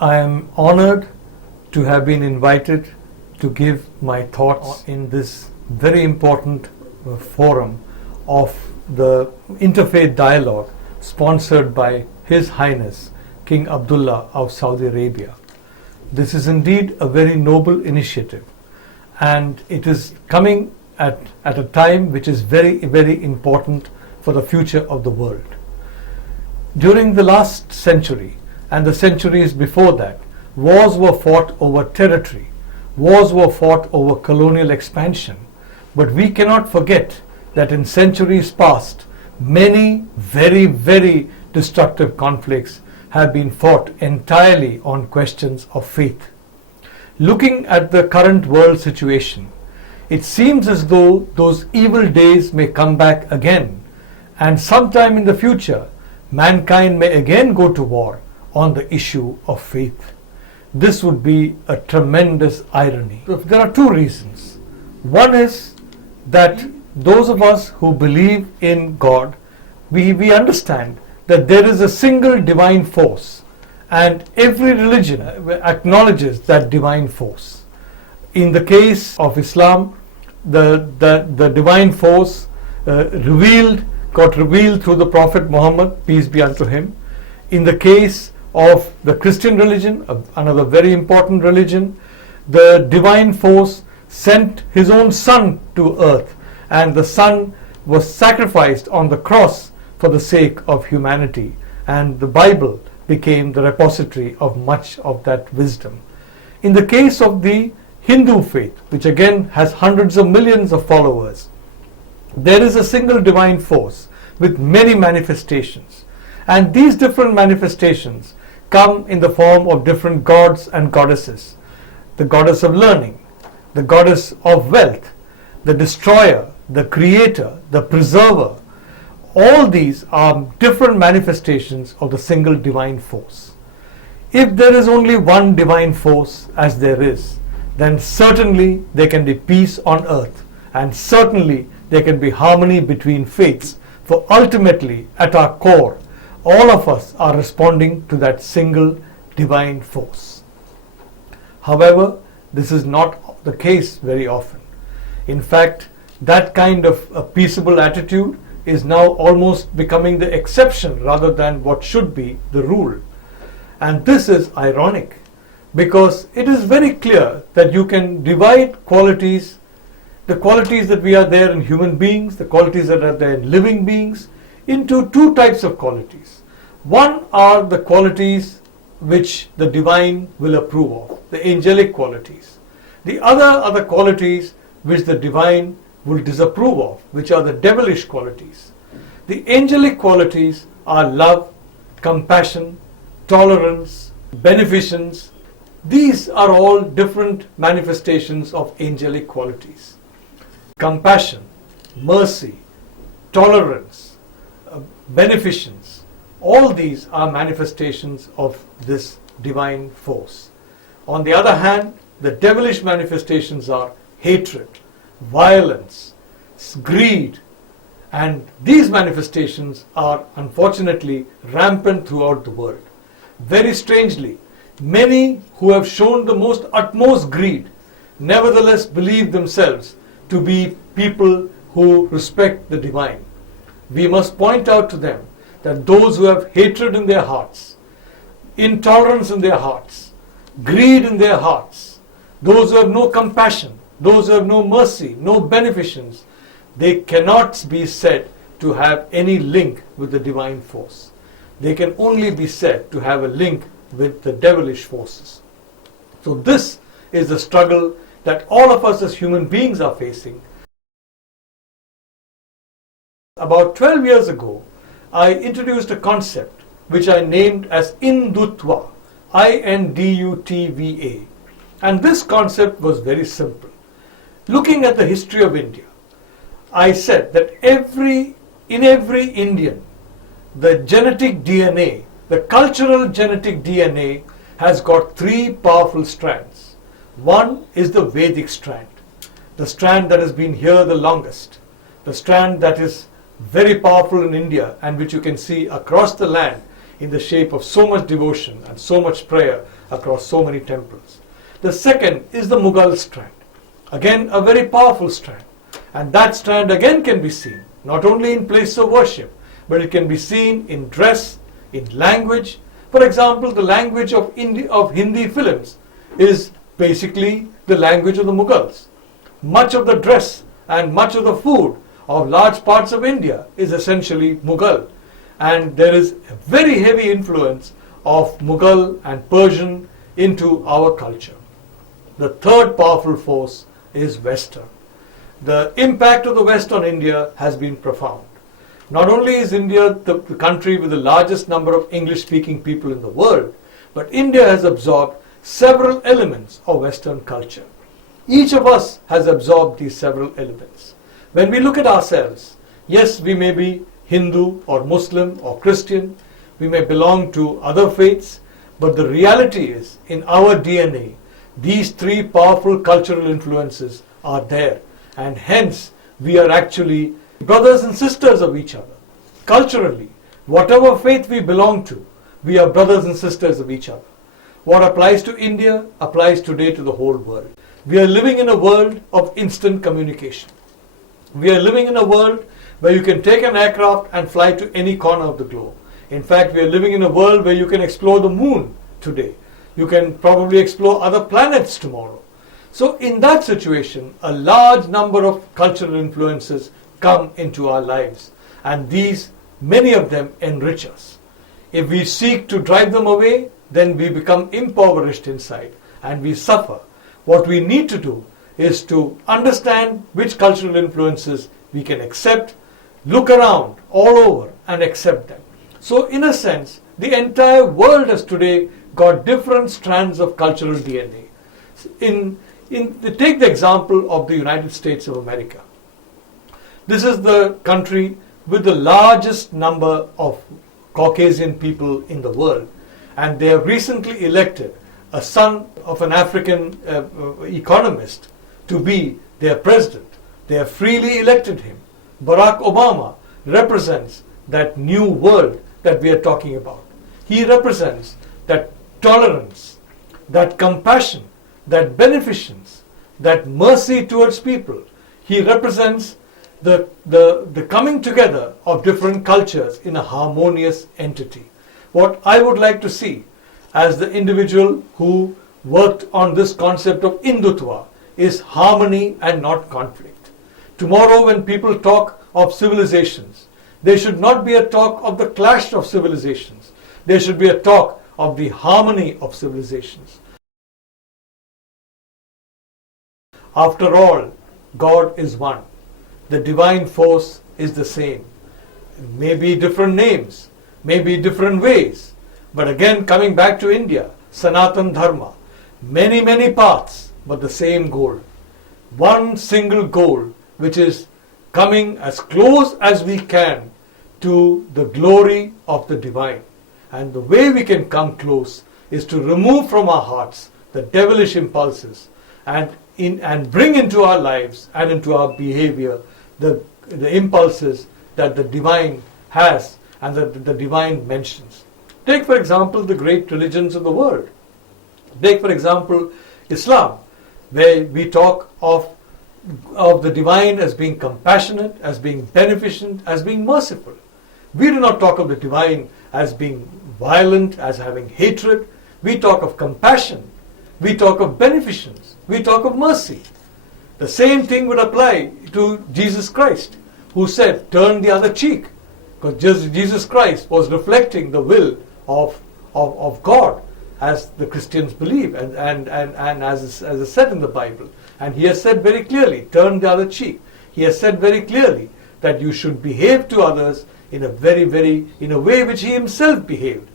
I am honored to have been invited to give my thoughts in this very important forum of the Interfaith Dialogue sponsored by His Highness King Abdullah of Saudi Arabia. This is indeed a very noble initiative, and it is coming at a time which is very, very important for the future of the world. During the last century and the centuries before that, wars were fought over territory, wars were fought over colonial expansion, but we cannot forget that in centuries past, many very, very destructive conflicts have been fought entirely on questions of faith. Looking at the current world situation, it seems as though those evil days may come back again, and sometime in the future, mankind may again go to war on the issue of faith. This would be a tremendous irony. There are two reasons. One is that those of us who believe in God, we understand that there is a single divine force, and every religion acknowledges that divine force. In the case of Islam, the divine force got revealed through the Prophet Muhammad, peace be unto him. In the case of the Christian religion, another very important religion, the divine force sent his own son to earth, and the son was sacrificed on the cross for the sake of humanity, and the Bible became the repository of much of that wisdom. In the case of the Hindu faith, which again has hundreds of millions of followers, there is a single divine force with many manifestations, and these different manifestations come in the form of different gods and goddesses. The goddess of learning, the goddess of wealth, the destroyer, the creator, the preserver. All these are different manifestations of the single divine force. If there is only one divine force, as there is, then certainly there can be peace on earth, and certainly there can be harmony between faiths, for ultimately at our core, all of us are responding to that single divine force. However, this is not the case very often. In fact, that kind of a peaceable attitude is now almost becoming the exception rather than what should be the rule. And this is ironic, because it is very clear that you can divide qualities, the qualities that we are there in human beings, the qualities that are there in living beings, into two types of qualities. One are the qualities which the divine will approve of, the angelic qualities. The other are the qualities which the divine will disapprove of, which are the devilish qualities. The angelic qualities are love, compassion, tolerance, beneficence. These are all different manifestations of angelic qualities. Compassion, mercy, tolerance, beneficence, all these are manifestations of this divine force. On the other hand, the devilish manifestations are hatred, violence, greed, and these manifestations are unfortunately rampant throughout the world. Very strangely, many who have shown the most utmost greed nevertheless believe themselves to be people who respect the divine. We must point out to them that those who have hatred in their hearts, intolerance in their hearts, greed in their hearts, those who have no compassion, those who have no mercy, no beneficence, they cannot be said to have any link with the divine force. They can only be said to have a link with the devilish forces. So this is the struggle that all of us as human beings are facing. About 12 years ago, I introduced a concept which I named as Indutva, I-N-D-U-T-V-A. And this concept was very simple. Looking at the history of India, I said that in every Indian, the genetic DNA, the cultural genetic DNA has got three powerful strands. One is the Vedic strand, the strand that has been here the longest, the strand that is very powerful in India and which you can see across the land in the shape of so much devotion and so much prayer across so many temples. The second is the Mughal strand. Again, a very powerful strand. And that strand again can be seen not only in places of worship, but it can be seen in dress, in language. For example, the language of Hindi films is basically the language of the Mughals. Much of the dress and much of the food of large parts of India is essentially Mughal. And there is a very heavy influence of Mughal and Persian into our culture. The third powerful force is Western. The impact of the West on India has been profound. Not only is India the country with the largest number of English-speaking people in the world, but India has absorbed several elements of Western culture. Each of us has absorbed these several elements. When we look at ourselves, yes, we may be Hindu or Muslim or Christian, we may belong to other faiths, but the reality is, in our DNA, these three powerful cultural influences are there, and hence we are actually brothers and sisters of each other. Culturally, whatever faith we belong to, we are brothers and sisters of each other. What applies to India applies today to the whole world. We are living in a world of instant communication. We are living in a world where you can take an aircraft and fly to any corner of the globe. In fact, we are living in a world where you can explore the moon today. You can probably explore other planets tomorrow. So in that situation, a large number of cultural influences come into our lives, and these, many of them, enrich us. If we seek to drive them away, then we become impoverished inside and we suffer. What we need to do is to understand which cultural influences we can accept, look around all over and accept them. So in a sense, the entire world has today got different strands of cultural DNA. Take the example of the United States of America. This is the country with the largest number of Caucasian people in the world, and they have recently elected a son of an African economist to be their president. They have freely elected him. Barack Obama represents that new world that we are talking about. He represents that tolerance, that compassion, that beneficence, that mercy towards people. He represents the coming together of different cultures in a harmonious entity. What I would like to see as the individual who worked on this concept of Hindutva is harmony and not conflict. Tomorrow when people talk of civilizations, there should not be a talk of the clash of civilizations. There should be a talk of the harmony of civilizations. After all, God is one. The divine force is the same. Maybe different names, maybe different ways. But again, coming back to India, Sanatan Dharma, many paths, but the same goal. One single goal, which is coming as close as we can to the glory of the divine. And the way we can come close is to remove from our hearts the devilish impulses and bring into our lives and into our behavior the impulses that the divine has and that the divine mentions. Take for example the great religions of the world. Take for example Islam, where we talk of the divine as being compassionate, as being beneficent, as being merciful. We do not talk of the divine as being violent, as having hatred. We talk of compassion. We talk of beneficence. We talk of mercy. The same thing would apply to Jesus Christ, who said, turn the other cheek. Because Jesus Christ was reflecting the will of God, as the Christians believe, and as is said in the Bible. And he has said very clearly, turn the other cheek. He has said very clearly that you should behave to others in a way which he himself behaved.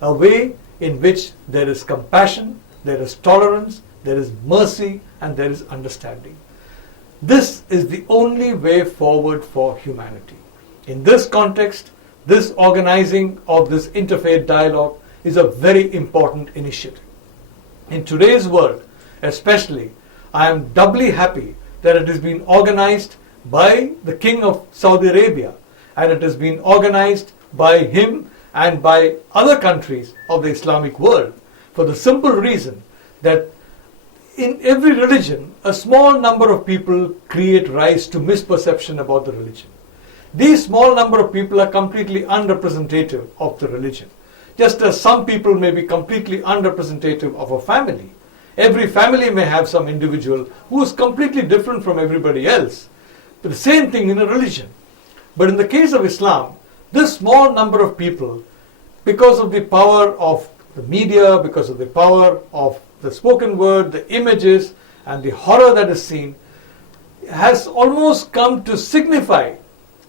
A way in which there is compassion, there is tolerance, there is mercy, and there is understanding. This is the only way forward for humanity. In this context, this organizing of this interfaith dialogue is a very important initiative. In today's world, especially, I am doubly happy that it has been organized by the King of Saudi Arabia, and it has been organized by him and by other countries of the Islamic world. for the simple reason that in every religion, a small number of people create rise to misperception about the religion. These small number of people are completely unrepresentative of the religion. Just as some people may be completely unrepresentative of a family. Every family may have some individual who is completely different from everybody else. But the same thing in a religion. But in the case of Islam, this small number of people, because of the power of the media, because of the power of the spoken word, the images, and the horror that is seen, has almost come to signify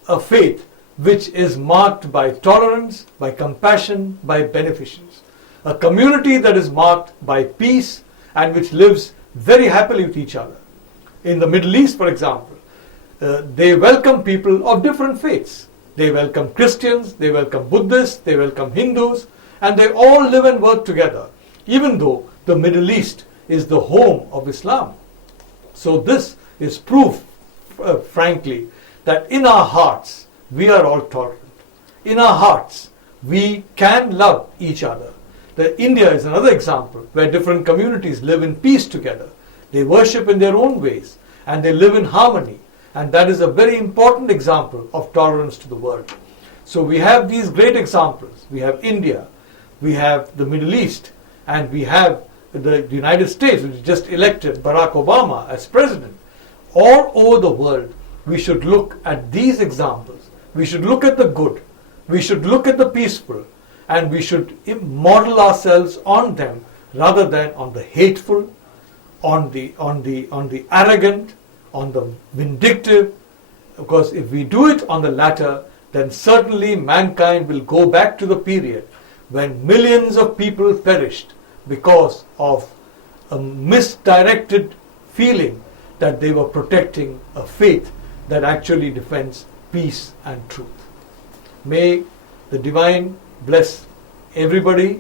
a faith which is marked by tolerance, by compassion, by beneficence. A community that is marked by peace and which lives very happily with each other. In the Middle East, for example, they welcome people of different faiths. They welcome Christians, they welcome Buddhists, they welcome Hindus, and they all live and work together, even though the Middle East is the home of Islam. So this is proof, frankly, that in our hearts, we are all tolerant. In our hearts, we can love each other. India is another example where different communities live in peace together. They worship in their own ways and they live in harmony. And that is a very important example of tolerance to the world. So we have these great examples. We have India, we have the Middle East, and we have the United States, which just elected Barack Obama as president. All over the world, we should look at these examples. We should look at the good. We should look at the peaceful. And we should model ourselves on them rather than on the hateful, on the arrogant, on the vindictive. Because if we do it on the latter, then certainly mankind will go back to the period when millions of people perished because of a misdirected feeling that they were protecting a faith that actually defends peace and truth. May the divine bless everybody,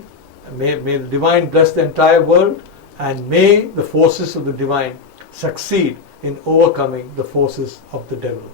may the divine bless the entire world, and may the forces of the divine succeed in overcoming the forces of the devil.